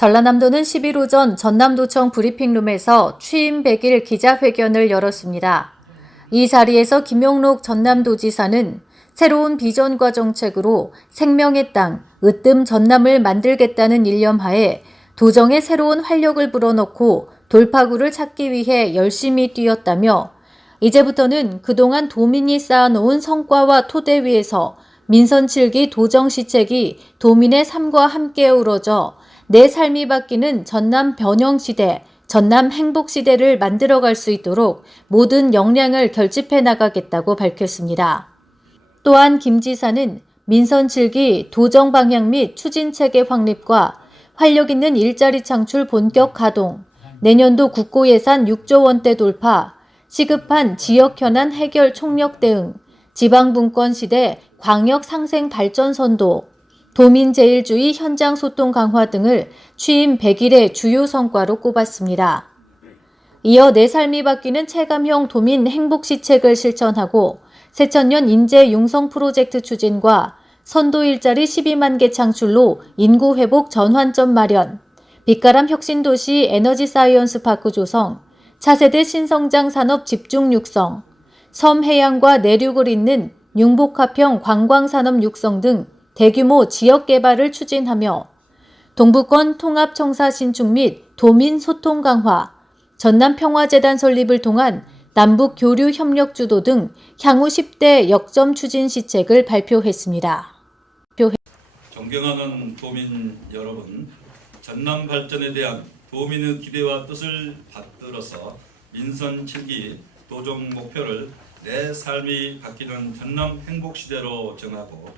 전라남도는 10일 오전 전남도청 브리핑룸에서 취임 100일 기자회견을 열었습니다. 이 자리에서 김용록 전남도지사는 새로운 비전과 정책으로 생명의 땅, 으뜸 전남을 만들겠다는 일념하에 도정에 새로운 활력을 불어넣고 돌파구를 찾기 위해 열심히 뛰었다며 이제부터는 그동안 도민이 쌓아놓은 성과와 토대 위에서 민선 7기 도정시책이 도민의 삶과 함께 어우러져 내 삶이 바뀌는 전남 변형시대, 전남 행복시대를 만들어갈 수 있도록 모든 역량을 결집해 나가겠다고 밝혔습니다. 또한 김 지사는 민선 7기 도정 방향 및 추진체계 확립과 활력 있는 일자리 창출 본격 가동, 내년도 국고 예산 6조 원대 돌파, 시급한 지역 현안 해결 총력 대응, 지방분권 시대 광역 상생 발전 선도, 도민제일주의 현장 소통 강화 등을 취임 100일의 주요 성과로 꼽았습니다. 이어 내 삶이 바뀌는 체감형 도민 행복시책을 실천하고 새천년 인재 융성 프로젝트 추진과 선도 일자리 12만 개 창출로 인구회복 전환점 마련, 빛가람 혁신도시 에너지 사이언스 파크 조성, 차세대 신성장 산업 집중 육성, 섬 해양과 내륙을 잇는 융복합형 관광산업 육성 등 대규모 지역 개발을 추진하며 동부권 통합청사 신축 및 도민 소통 강화, 전남 평화재단 설립을 통한 남북 교류 협력 주도 등 향후 10대 역점 추진 시책을 발표했습니다. 존경하는 도민 여러분, 전남 발전에 대한 도민의 기대와 뜻을 받들어서 민선 7기 도정 목표를 내 삶이 바뀌는 전남 행복시대로 정하고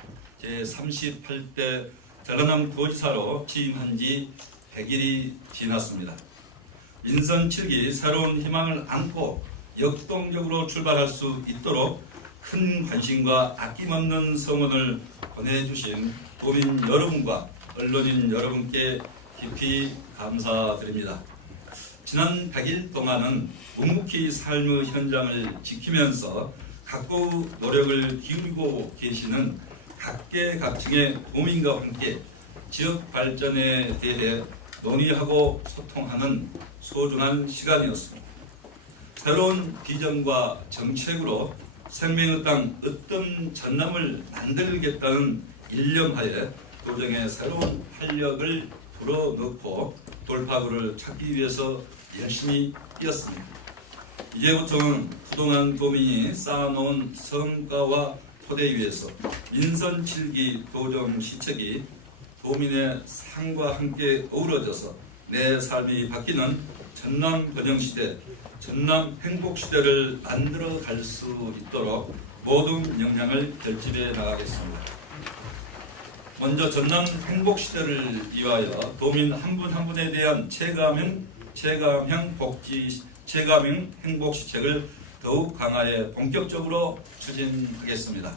제38대 전라남도지사로 취임한 지 100일이 지났습니다. 민선 7기 새로운 희망을 안고 역동적으로 출발할 수 있도록 큰 관심과 아낌없는 성원을 보내주신 도민 여러분과 언론인 여러분께 깊이 감사드립니다. 지난 100일 동안은 묵묵히 삶의 현장을 지키면서 각고의 노력을 기울이고 계시는 각계각층의 도민과 함께 지역 발전에 대해 논의하고 소통하는 소중한 시간이었습니다. 새로운 비전과 정책으로 생명의 땅 으뜸 전남을 만들겠다는 일념하에 도정에 새로운 활력을 불어넣고 돌파구를 찾기 위해서 열심히 뛰었습니다. 이제부터는 그동안 도민이 쌓아놓은 성과와 토대 위에서 민선 7기 도정 시책이 도민의 삶과 함께 어우러져서 내 삶이 바뀌는 전남 번영시대, 전남 행복시대를 만들어 갈 수 있도록 모든 역량을 결집해 나가겠습니다. 먼저 전남 행복시대를 위하여 도민 한 분 한 분에 대한 체감형 행복시책을 더욱 강화해 본격적으로 추진하겠습니다.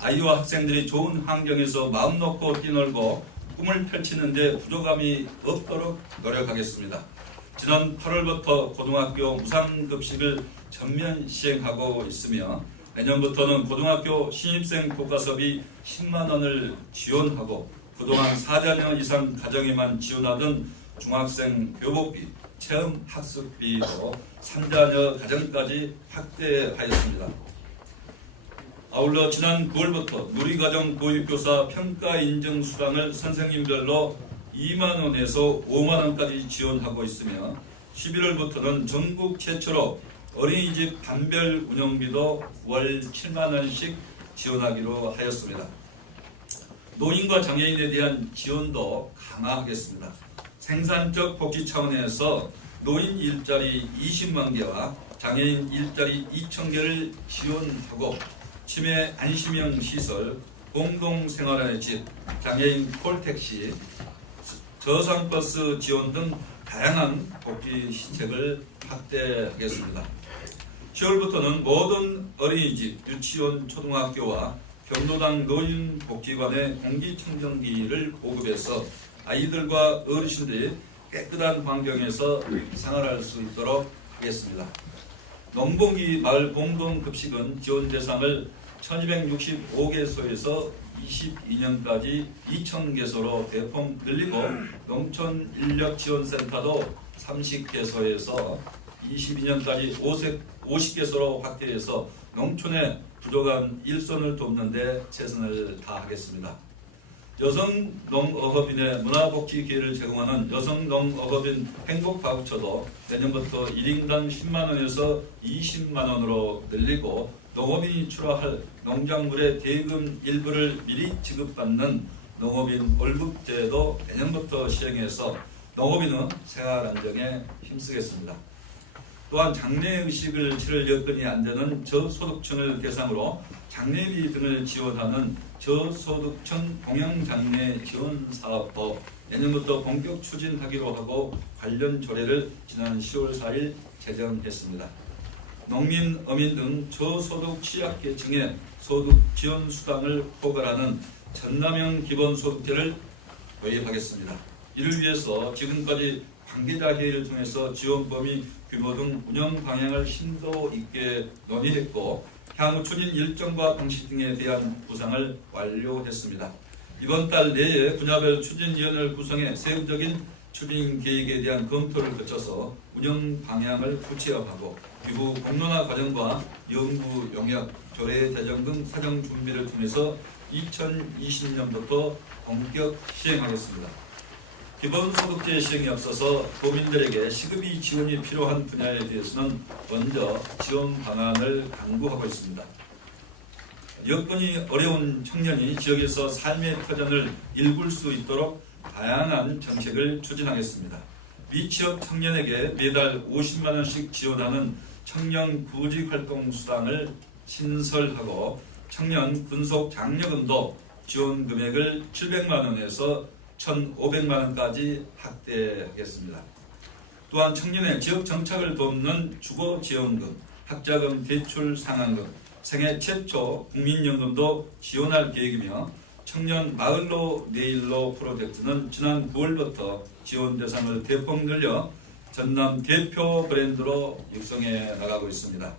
아이와 학생들이 좋은 환경에서 마음 놓고 뛰놀고 꿈을 펼치는 데 부족함이 없도록 노력하겠습니다. 지난 8월부터 고등학교 무상급식을 전면 시행하고 있으며 내년부터는 고등학교 신입생 교과서비 10만 원을 지원하고 그동안 4자녀 이상 가정에만 지원하던 중학생 교복비, 체험 학습비도 3자녀 가정까지 확대하였습니다. 아울러 지난 9월부터 누리과정 보육교사 평가 인증 수당을 선생님별로 2만 원에서 5만 원까지 지원하고 있으며 11월부터는 전국 최초로 어린이집 단별 운영비도 월 7만 원씩 지원하기로 하였습니다. 노인과 장애인에 대한 지원도 강화하겠습니다. 생산적 복지 차원에서 노인 일자리 20만 개와 장애인 일자리 2,000개를 지원하고 치매 안심형 시설, 공동생활의 집, 장애인 콜택시, 저상버스 지원 등 다양한 복지 시책을 확대하겠습니다. 10월부터는 모든 어린이집, 유치원, 초등학교와 경로당 노인복지관에 공기청정기를 보급해서 아이들과 어르신들이 깨끗한 환경에서 생활할 수 있도록 하겠습니다. 농번기 마을 공동급식은 지원 대상을 1265개소에서 2022년까지 2,000개소로 대폭 늘리고 농촌인력지원센터도 30개소에서 22년까지 50개소로 확대해서 농촌의 부족한 일손을 돕는 데 최선을 다하겠습니다. 여성농업인의 문화복지 기회를 제공하는 여성농업인 행복바우처도 내년부터 1인당 10만원에서 20만원으로 늘리고 농업인이 출하할 농작물의 대금 일부를 미리 지급받는 농업인 월급제도 내년부터 시행해서 농업인은 생활 안정에 힘쓰겠습니다. 또한 장례의식을 치를 여건이 안 되는 저소득층을 대상으로 장례비 등을 지원하는 저소득층 공영장례 지원사업도 내년부터 본격 추진하기로 하고 관련 조례를 지난 10월 4일 제정했습니다. 농민, 어민 등 저소득 취약계층의 소득 지원 수당을 포괄하는 전남형 기본소득제를 도입하겠습니다. 이를 위해서 지금까지 관계자 회의를 통해서 지원 범위, 규모 등 운영 방향을 심도 있게 논의했고 향후 추진 일정과 방식 등에 대한 구상을 완료했습니다. 이번 달 내에 분야별 추진위원회를 구성해 세부적인 추진 계획에 대한 검토를 거쳐서 운영 방향을 구체화하고 이후 공론화 과정과 연구 용역, 조례 제정 등 사정 준비를 통해서 2020년부터 본격 시행하겠습니다. 기본소득제 시행에 앞서서 도민들에게 시급이 지원이 필요한 분야에 대해서는 먼저 지원 방안을 강구하고 있습니다. 여건이 어려운 청년이 지역에서 삶의 터전을 일굴 수 있도록 다양한 정책을 추진하겠습니다. 미취업 청년에게 매달 50만 원씩 지원하는 청년 구직활동 수당을 신설하고 청년 근속 장려금도 지원 금액을 700만 원에서 1,500만 원까지 확대하겠습니다. 또한 청년의 지역 정착을 돕는 주거지원금, 학자금 대출 상환금, 생애 최초 국민연금도 지원할 계획이며 청년 마을로 내일로 프로젝트는 지난 9월부터 지원 대상을 대폭 늘려 전남 대표 브랜드로 육성해 나가고 있습니다.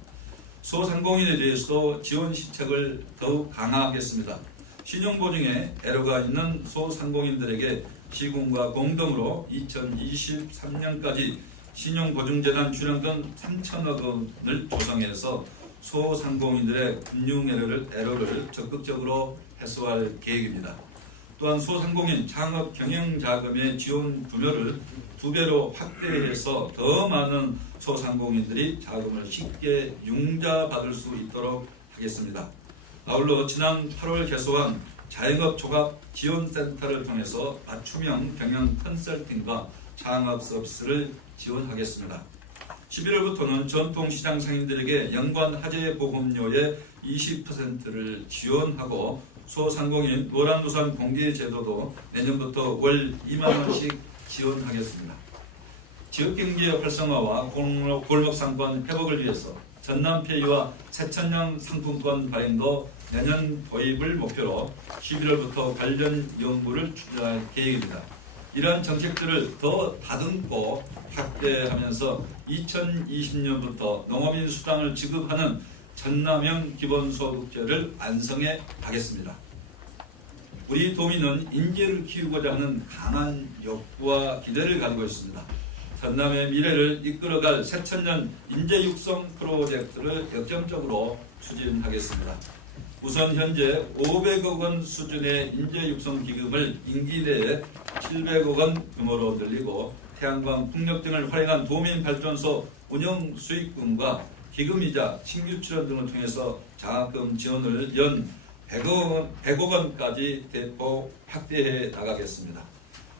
소상공인에 대해서도 지원 시책을 더욱 강화하겠습니다. 신용보증에 애로가 있는 소상공인들에게 시군과 공동으로 2023년까지 신용보증재단 출연금 3천억 원을 조성해서 소상공인들의 금융 애로를 적극적으로 해소할 계획입니다. 또한 소상공인 창업 경영자금의 지원 규모를 2배로 확대해서 더 많은 소상공인들이 자금을 쉽게 융자받을 수 있도록 하겠습니다. 아울러 지난 8월 개소한 자영업 종합 지원센터를 통해서 맞춤형 경영 컨설팅과 창업 서비스를 지원하겠습니다. 11월부터는 전통시장 상인들에게 연관 화재 보험료의 20%를 지원하고 소상공인 노란우산 공제제도도 내년부터 월 2만 원씩 지원하겠습니다. 지역경제 활성화와 골목상권 회복을 위해서 전남페이와 새천년 상품권 발행도 내년 도입을 목표로 11월부터 관련 연구를 추진할 계획입니다. 이러한 정책들을 더 다듬고 확대하면서 2020년부터 농업인 수당을 지급하는 전남형 기본소득제를 완성해 가겠습니다. 우리 도민은 인재를 키우고자 하는 강한 욕구와 기대를 가지고 있습니다. 전남의 미래를 이끌어갈 새천년 인재 육성 프로젝트를 역점적으로 추진하겠습니다. 우선 현재 500억 원 수준의 인재 육성 기금을 임기 내에 700억 원 규모로 늘리고 태양광, 풍력 등을 활용한 도민발전소 운영 수익금과 기금이자 신규 출연 등을 통해서 장학금 지원을 연 100억 원까지 대폭 확대해 나가겠습니다.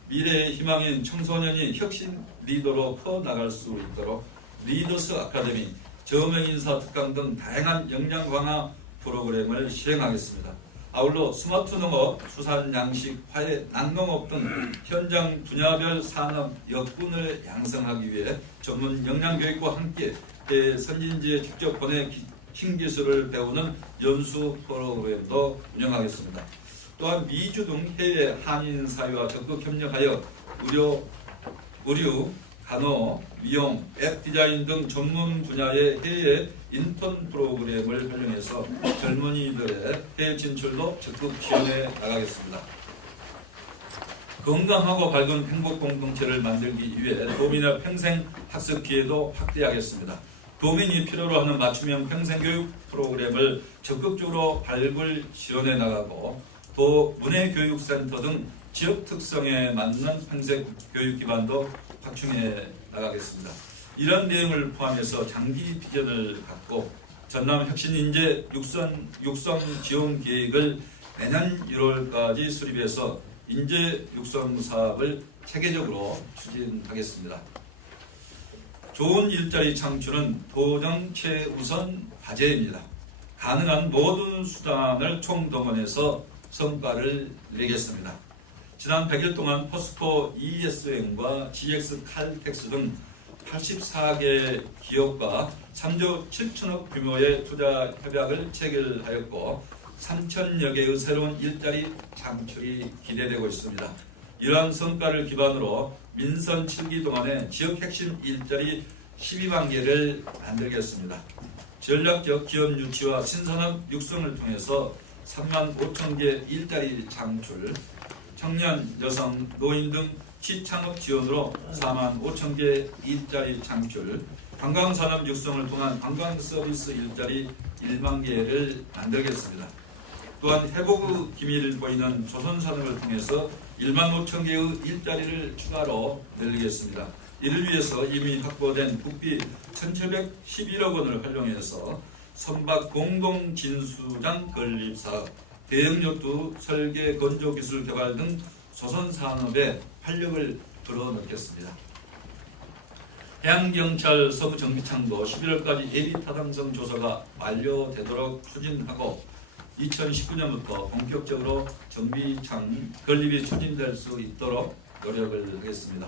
미래의 희망인 청소년이 혁신 리더로 커나갈 수 있도록 리더스 아카데미, 저명인사 특강 등 다양한 역량 강화 프로그램을 시행하겠습니다. 아울러 스마트 농업, 수산 양식, 화훼, 낙농업 등 현장 분야별 산업 역군을 양성하기 위해 전문 역량 교육과 함께 대선진지에 직접 보내 신기술을 배우는 연수 프로그램도 운영하겠습니다. 또한 미주 등 해외 한인 사회와 적극 협력하여 의류, 간호, 미용, 앱 디자인 등 전문 분야의 해외 인턴 프로그램을 활용해서 젊은이들의 해외 진출도 적극 지원해 나가겠습니다. 건강하고 밝은 행복 공동체를 만들기 위해 도민의 평생 학습 기회도 확대하겠습니다. 도민이 필요로 하는 맞춤형 평생교육 프로그램을 적극적으로 발굴 지원해 나가고 또 문해교육센터 등 지역 특성에 맞는 평생교육 기반도 확충해 나가겠습니다. 이런 내용을 포함해서 장기 비전을 갖고 전남 혁신인재 육성 지원 계획을 내년 1월까지 수립해서 인재 육성 사업을 체계적으로 추진하겠습니다. 좋은 일자리 창출은 도정 최우선 과제입니다. 가능한 모든 수단을 총동원해서 성과를 내겠습니다. 지난 100일 동안 포스코 ESN과 GX 칼텍스 등 84개 기업과 3조 7천억 규모의 투자 협약을 체결하였고 3천여 개의 새로운 일자리 창출이 기대되고 있습니다. 이러한 성과를 기반으로 민선 7기 동안에 지역 핵심 일자리 12만 개를 만들겠습니다. 전략적 기업 유치와 신산업 육성을 통해서 3만 5천 개 일자리 창출, 청년, 여성, 노인 등 시창업 지원으로 4만 5천 개 일자리 창출, 관광산업 육성을 통한 관광서비스 일자리 1만 개를 만들겠습니다. 또한 회복의 기미를 보이는 조선산업을 통해서 1만 5천 개의 일자리를 추가로 늘리겠습니다. 이를 위해서 이미 확보된 국비 1,711억 원을 활용해서 선박 공동 진수장 건립 사업, 대형 요트 설계 건조 기술 개발 등 조선산업에 활력을 불어넣겠습니다. 해양경찰 서부정비창도 11월까지 예비 타당성 조사가 완료되도록 추진하고 2019년부터 본격적으로 정비창 건립이 추진될 수 있도록 노력을 하겠습니다.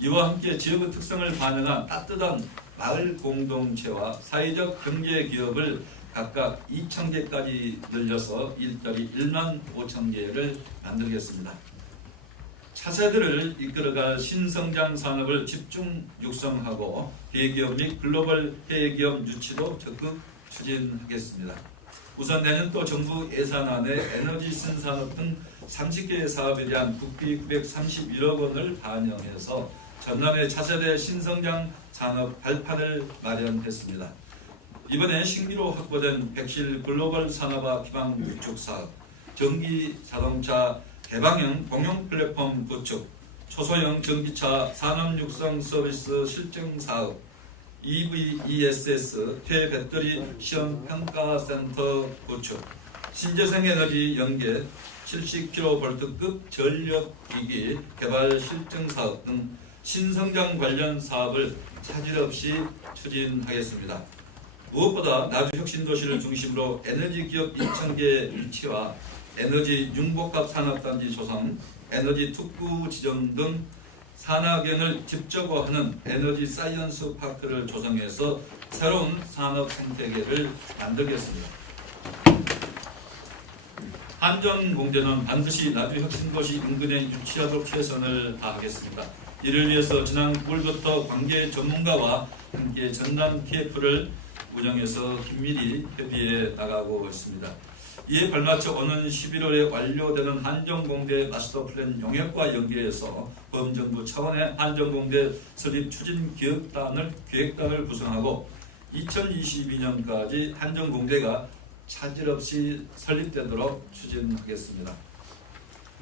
이와 함께 지역의 특성을 반영한 따뜻한 마을 공동체와 사회적 경제 기업을 각각 2,000개까지 늘려서 일자리 1만 5천 개를 만들겠습니다. 차세대를 이끌어갈 신성장 산업을 집중 육성하고 대기업 및 글로벌 해외 기업 유치도 적극 추진하겠습니다. 우선 내년도 정부 예산안에 에너지 신산업 등 30개 사업에 대한 국비 931억 원을 반영해서 전남의 차세대 신성장 산업 발판을 마련했습니다. 이번에 신기로 확보된 백실 글로벌 산업화 기반 구축 사업, 전기 자동차 개방형 공용 플랫폼 구축, 초소형 전기차 산업 육성 서비스 실증 사업, EVESS 폐배터리 시험 평가센터 구축, 신재생 에너지 연계 70kV급 전력기기 개발 실증 사업 등 신성장 관련 사업을 차질 없이 추진하겠습니다. 무엇보다 나주 혁신도시를 중심으로 에너지 기업 2,000개 유치와 에너지 융복합 산업단지 조성, 에너지 특구 지정 등 산학연을 집적화하는 에너지 사이언스 파크를 조성해서 새로운 산업 생태계를 만들겠습니다. 한전공대는 반드시 나주 혁신도시 인근에 유치하도록 최선을 다하겠습니다. 이를 위해서 지난 9월부터 관계 전문가와 함께 전남 TF를 운영해서 긴밀히 협의해 나가고 있습니다. 이에 발맞춰 오는 11월에 완료되는 한전공대 마스터플랜 용역과 연계해서 범정부 차원의 한전공대 설립 추진 기획단을 구성하고 2022년까지 한전공대가 차질 없이 설립되도록 추진하겠습니다.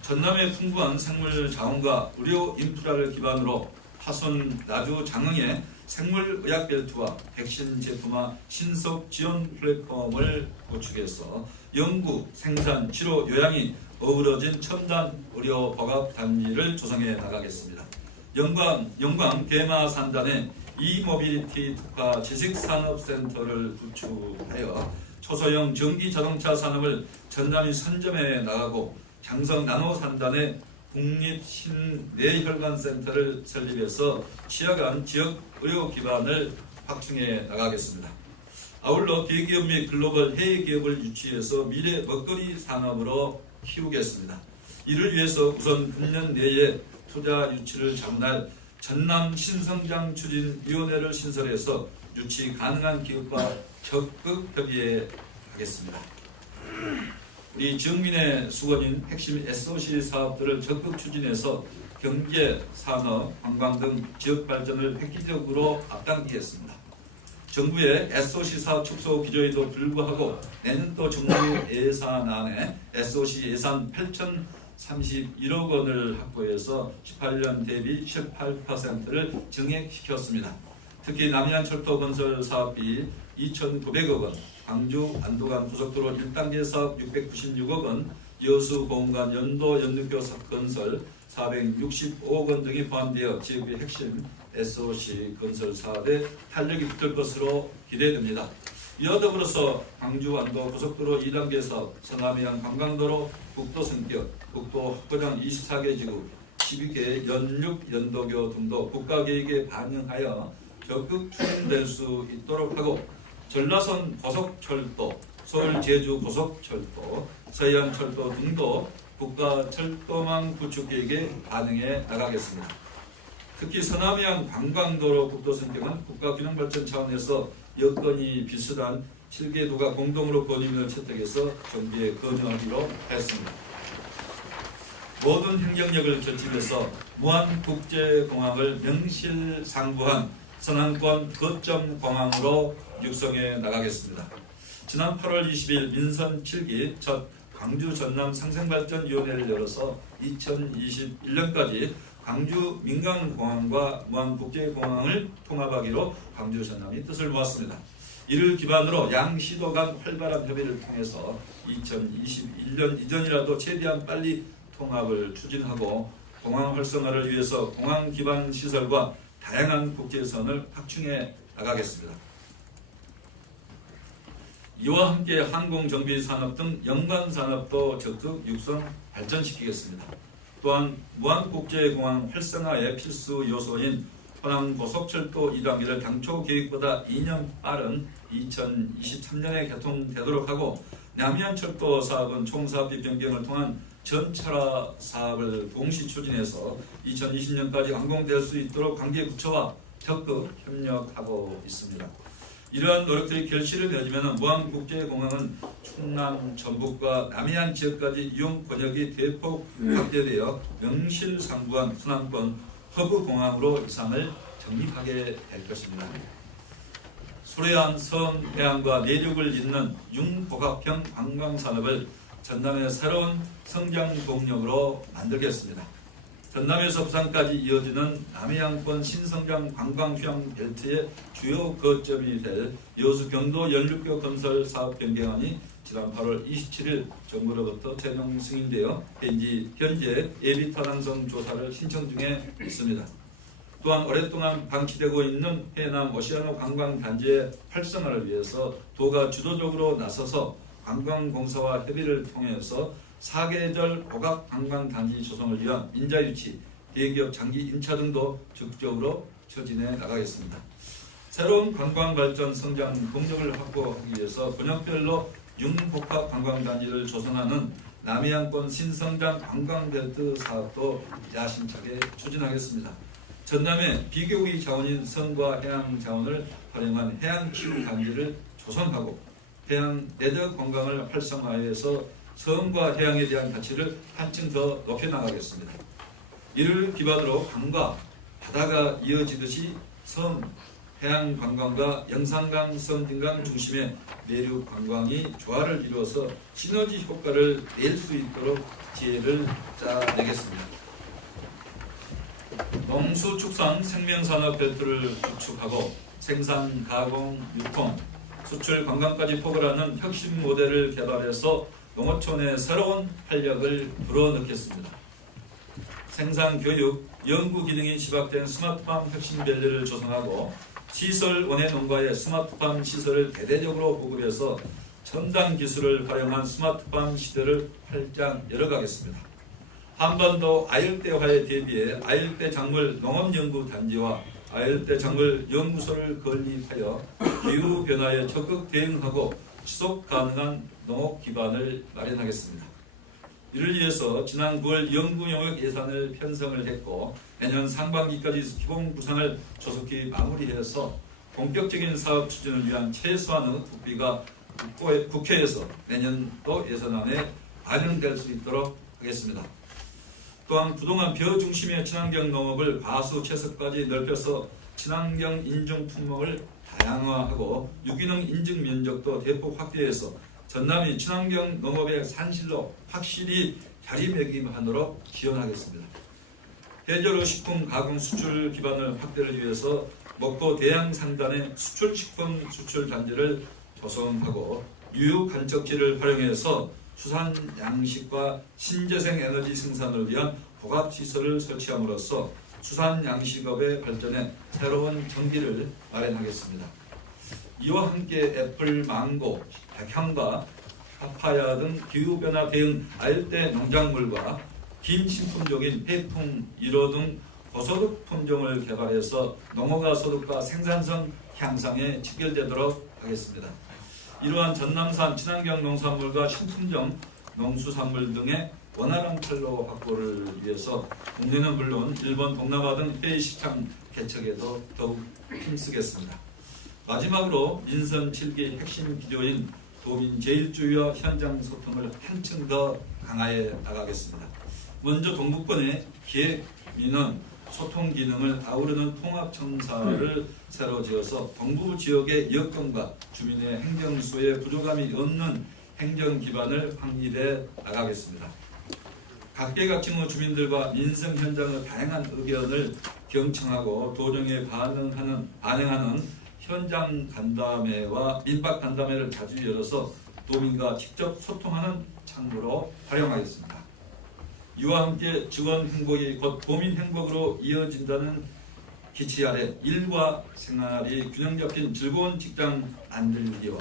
전남의 풍부한 생물 자원과 의료 인프라를 기반으로 파손 나주 장흥의 생물의학 벨트와 백신 제품화 신속 지원 플랫폼을 구축해서 연구, 생산, 치료, 요양이 어우러진 첨단 의료 복합 단지를 조성해 나가겠습니다. 영광 대마 산단에 이모빌리티 특화 지식산업센터를 구축하여 초소형 전기 자동차 산업을 전남이 선점해 나가고 장성 나노 산단에 국립 신뇌혈관센터를 설립해서 취약한 지역 의료 기반을 확충해 나가겠습니다. 아울러 대기업 및 글로벌 해외 기업을 유치해서 미래 먹거리 산업으로 키우겠습니다. 이를 위해서 우선 금년 내에 투자 유치를 장려할 전남 신성장 추진위원회를 신설해서 유치 가능한 기업과 적극 협의하겠습니다. 우리 지역민의 수건인 핵심 SOC 사업들을 적극 추진해서 경제, 산업, 관광 등 지역 발전을 획기적으로 앞당기겠습니다. 정부의 SOC 사업 축소 기조에도 불구하고 내년도 정부 예산안에 SOC 예산 8,031억 원을 확보해서 18년 대비 18%를 증액시켰습니다. 특히 남해안철도 건설 사업비 2,900억 원, 광주 안도간 고속도로 1단계 사업 696억 원, 여수 공간 연도 연륙교 건설 465억 원 등이 포함되어 지역의 핵심 SOC 건설 사업에 탄력이 붙을 것으로 기대됩니다. 이와 더불어서 광주 안도 고속도로 2단계 사업, 서남해안 관광도로 국도 성격, 국도 확보장 24개 지구, 12개 연륙 연도교 등도 국가계획에 반영하여 적극 추진될 수 있도록 하고, 전라선 고속철도, 서울 제주 고속철도, 서해안철도 등도 국가철도망 구축계획에 반영해 나가겠습니다. 특히 서남해안 관광도로 국도 성격은 국가균형발전 차원에서 여건이 비슷한 7개 도가 공동으로 건의문을 채택해서 정비에 건의하기로 했습니다. 모든 행정력을 결집해서 무안국제공항을 명실상부한 선안권 거점 공항으로 육성해 나가겠습니다. 지난 8월 20일 민선 7기 첫 광주 전남 상생발전위원회를 열어서 2021년까지 광주 민간공항과 무안국제공항을 통합하기로 광주 전남이 뜻을 모았습니다. 이를 기반으로 양 시도 간 활발한 협의를 통해서 2021년 이전이라도 최대한 빨리 통합을 추진하고 공항 활성화를 위해서 공항 기반 시설과 다양한 국제선을 확충해 나가겠습니다. 이와 함께 항공정비 산업 등 연관 산업도 적극 육성 발전시키겠습니다. 또한 무안국제공항 활성화의 필수 요소인 호남 고속철도 2단계를 당초 계획보다 2년 빠른 2023년에 개통되도록 하고, 남해안철도 사업은 총사업비 변경을 통한 전철화 사업을 동시 추진해서 2020년까지 완공될 수 있도록 관계부처와 적극 협력하고 있습니다. 이러한 노력들이 결실을 맺으면 무안국제공항은 충남, 전북과 남해안 지역까지 이용 권역이 대폭 확대되어 명실상부한 순환권 허브공항으로 이상을 정립하게 될 것입니다. 수려한 서해안과 내륙을 잇는 융복합형 관광산업을 전남의 새로운 성장 동력으로 만들겠습니다. 전남에서 부산까지 이어지는 남해안권 신성장 관광휴양 벨트의 주요 거점이 될 여수 경도 연륙교 건설 사업 변경안이 지난 8월 27일 정부로부터 최종 승인되어 현재 예비 타당성 조사를 신청 중에 있습니다. 또한 오랫동안 방치되고 있는 해남 오시아노 관광단지의 활성화를 위해서 도가 주도적으로 나서서 관광공사와 협의를 통해서 사계절 고각 관광단지 조성을 위한 인자유치, 대기업 장기 임차 등도 적극적으로 추진해 나가겠습니다. 새로운 관광발전 성장 동력을 확보하기 위해서 권역별로 융복합 관광단지를 조성하는 남해안권 신성장 관광벨트 사업도 야심차게 추진하겠습니다. 전남의 비교기 자원인 성과 해양 자원을 활용한 해양키우 단지를 조성하고, 해양 내적 관광을 활성화해서 섬과 해양에 대한 가치를 한층 더 높여나가겠습니다. 이를 기반으로 강과 바다가 이어지듯이 섬, 해양 관광과 영산강, 섬진강 중심의 내륙 관광이 조화를 이루어서 시너지 효과를 낼 수 있도록 지혜를 짜내겠습니다. 농수축산 생명산업 벨트를 구축하고 생산, 가공, 유통, 수출, 관광까지 포괄하는 혁신 모델을 개발해서 농어촌의 새로운 활력을 불어넣겠습니다. 생산, 교육, 연구 기능이 집약된 스마트팜 혁신밸리를 조성하고, 시설 원예 농가의 스마트팜 시설을 대대적으로 보급해서 첨단 기술을 활용한 스마트팜 시대를 활짝 열어가겠습니다. 한반도 아열대화에 대비해 아열대 작물 농업연구단지와 아열대 작물 연구소를 건립하여 기후변화에 적극 대응하고 지속 가능한 농업 기반을 마련하겠습니다. 이를 위해서 지난 9월 연구용역 예산을 편성을 했고 내년 상반기까지 기본 구상을 조속히 마무리해서 본격적인 사업 추진을 위한 최소한의 국비가 국회에서 내년도 예산안에 반영될 수 있도록 하겠습니다. 또한 그동안 벼 중심의 친환경 농업을 과수 채소까지 넓혀서 친환경 인증 품목을 다양화하고 유기농 인증 면적도 대폭 확대해서 전남이 친환경 농업의 산실로 확실히 자리매김하도록 지원하겠습니다. 해저로 식품 가공 수출 기반을 확대를 위해서 목포 대양 상단의 수출식품 수출 단지를 조성하고 유유 간척지를 활용해서 수산 양식과 신재생 에너지 생산을 위한 복합시설을 설치함으로써 수산 양식업의 발전에 새로운 전기를 마련하겠습니다. 이와 함께 애플, 망고, 백향과 파파야 등 기후변화 대응 알대 농작물과 긴식품종인 해풍, 이로 등 고소득 품종을 개발해서 농어가 소득과 생산성 향상에 직결되도록 하겠습니다. 이러한 전남산 친환경 농산물과 신품종 농수산물 등의 원활한 판로 확보를 위해서 국내는 물론 일본, 동남아 등 해외 시장 개척에도 더욱 힘쓰겠습니다. 마지막으로 민선 7기 핵심 기조인 도민 제1주의와 현장 소통을 한층 더 강화해 나가겠습니다. 먼저 동북권의 기획, 민원, 소통 기능을 아우르는 통합청사를 새로 지어서 동부 지역의 여건과 주민의 행정수에 부족함이 없는 행정 기반을 확립해 나가겠습니다. 각계각층의 주민들과 민생 현장의 다양한 의견을 경청하고 도정에 반영하는 현장 간담회와 민박 간담회를 자주 열어서 도민과 직접 소통하는 창구로 활용하겠습니다. 이와 함께 직원 행복이 곧 도민 행복으로 이어진다는 기치 아래 일과 생활이 균형 잡힌 즐거운 직장 만들기와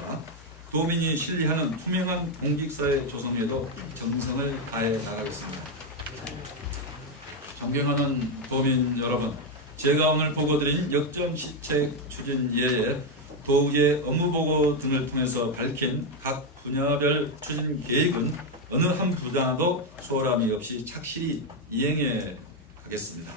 도민이 신뢰하는 투명한 공직사회 조성에도 정성을 다해 나가겠습니다. 존경하는 도민 여러분, 제가 오늘 보고드린 역전시책 추진 예에 도의회 업무보고 등을 통해서 밝힌 각 분야별 추진 계획은 어느 한 분야도 소홀함이 없이 착실히 이행해 가겠습니다.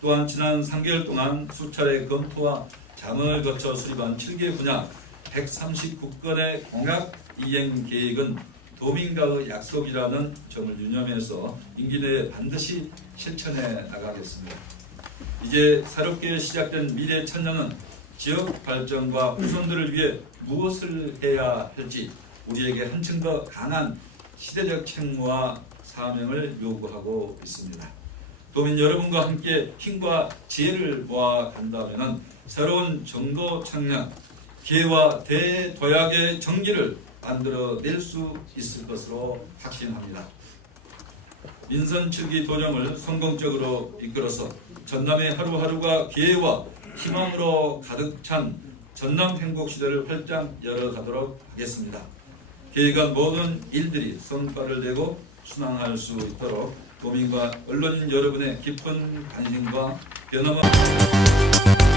또한 지난 3개월 동안 수차례 검토와 장을 거쳐 수립한 7개 분야 139건의 공약 이행 계획은 도민과의 약속이라는 점을 유념해서 임기 내에 반드시 실천해 나가겠습니다. 이제 새롭게 시작된 미래 천년은 지역 발전과 후손들을 위해 무엇을 해야 할지 우리에게 한층 더 강한 시대적 책무와 사명을 요구하고 있습니다. 도민 여러분과 함께 힘과 지혜를 모아 간다면 새로운 정도 청년, 기회와 대도약의 정기를 만들어낼 수 있을 것으로 확신합니다. 민선 7기 도정을 성공적으로 이끌어서 전남의 하루하루가 기회와 희망으로 가득 찬 전남 행복시대를 활짝 열어가도록 하겠습니다. 계획한 모든 일들이 성과를 내고 순항할 수 있도록 도민과 언론인 여러분의 깊은 관심과 변함없는